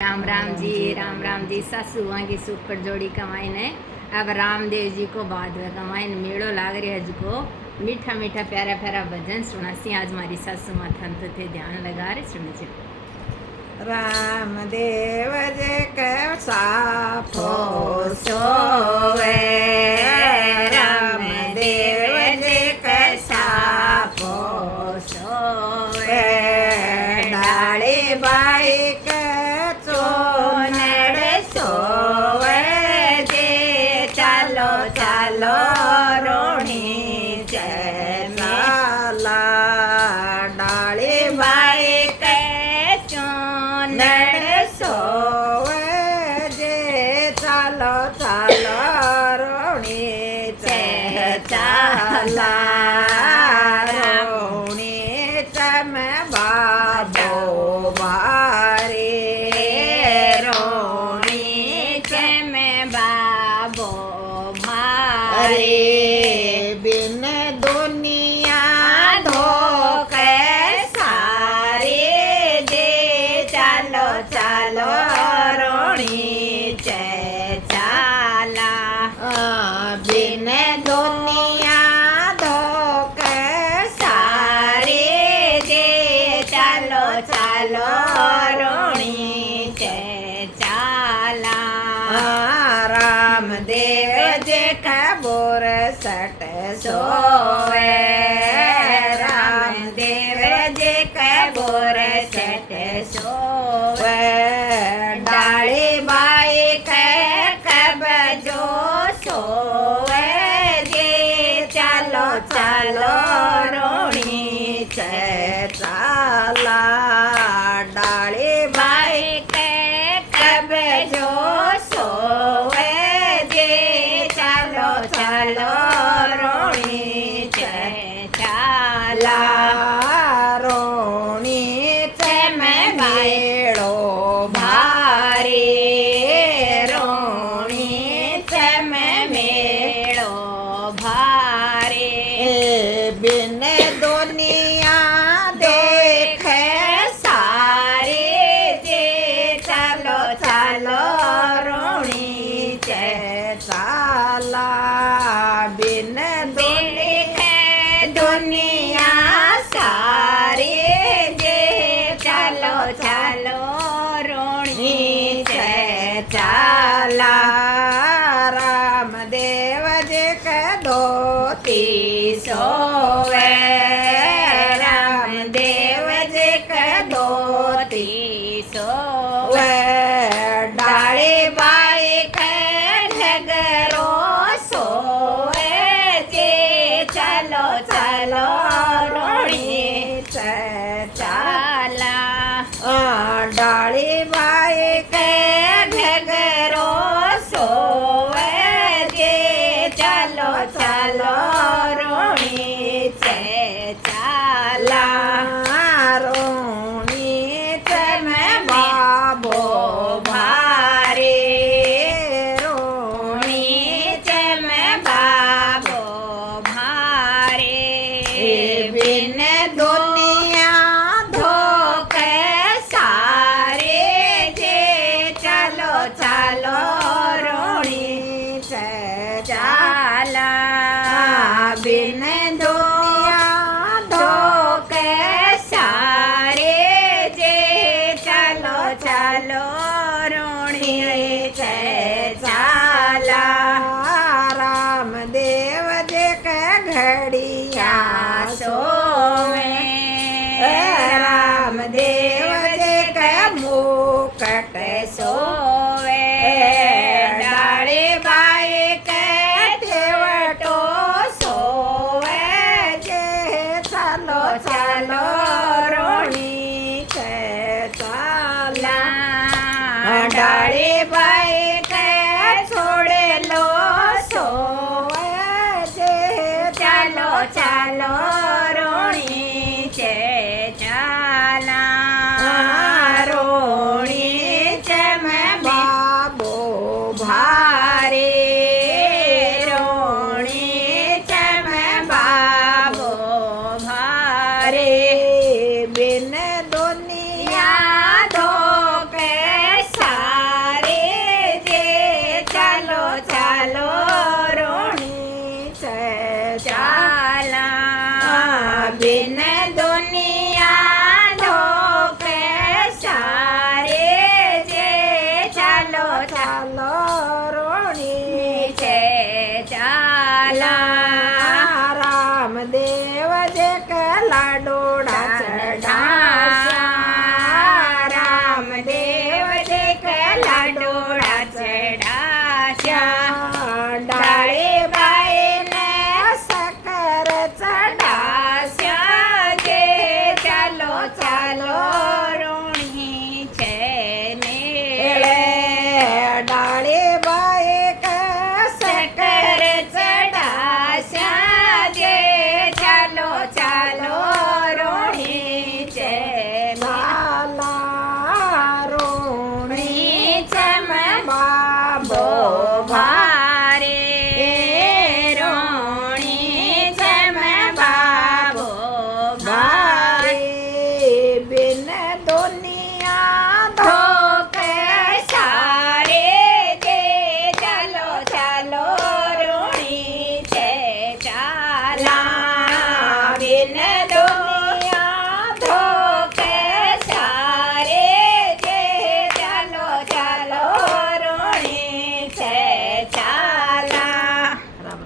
राम राम जी सासू वांगी सुख पर जोड़ी कमाईने अब रामदेव जी को बाद में कमाईने मेड़ो लाग रहा है को मीठा मीठा प्यारा प्यारा भजन सुनासी। आज मारी सासू माथा थे ध्यान लगा रहे सुन रामदेव जे साफो सोवे रामदेव जे साफो सोवे डाली बाई ચાલો રોણી ચાલા ડાળી બાઈ કે ચોનડ સોવે જે ચાલો ચાલો રોણી ચાલા રોણી તમે બાબો મારે રોણી તમે બાબો बिन दुनिया धोखे सारे दे चालो चालो रोणी चे चाला बिन दुनिया धोखे सारे दे चालो चालो रोणी चे चाला रामदेव जे खबोर सट सोवे रामदेव जे खबोर सट सोवे डाली बाई कब जो सोवे जे चालो चालो रोणी चाला डाली बाई कब जो सोवे ચાલો રોણી ચાલા રોણી છે મેં મેળો ભારે રોણી છે મેં મેળો ભારે બિન દુનિયા દેખે સારે જે ચાલો ચાલો રોણી ચાલા बिन दुनिया सारे जे चालो चालो रोणी चाला रामदेव जे दोती सोवे रामदेव जे दोती सोवे डाली बाई ढगरो ચાલો ચાલો રોણી ચાલા ડાળી બાઈ કે ઘેગરો સોવે જે ચાલો ચાલો રોણી ચાલા રોણી તમે બાબો ભારે રોણી તમે બાબો बिन दुनिया धोखे सारे जे चालो चालो रोणी चाला बिन दुनिया धोखे सारे जे चालो चालो रोणी चाला रामदेव जे घड़िया सोवे रामदेव जे मुकट सोवे डाली बाई के देवटो सोवे जे चालो चालो रोणी चाला डाली बाई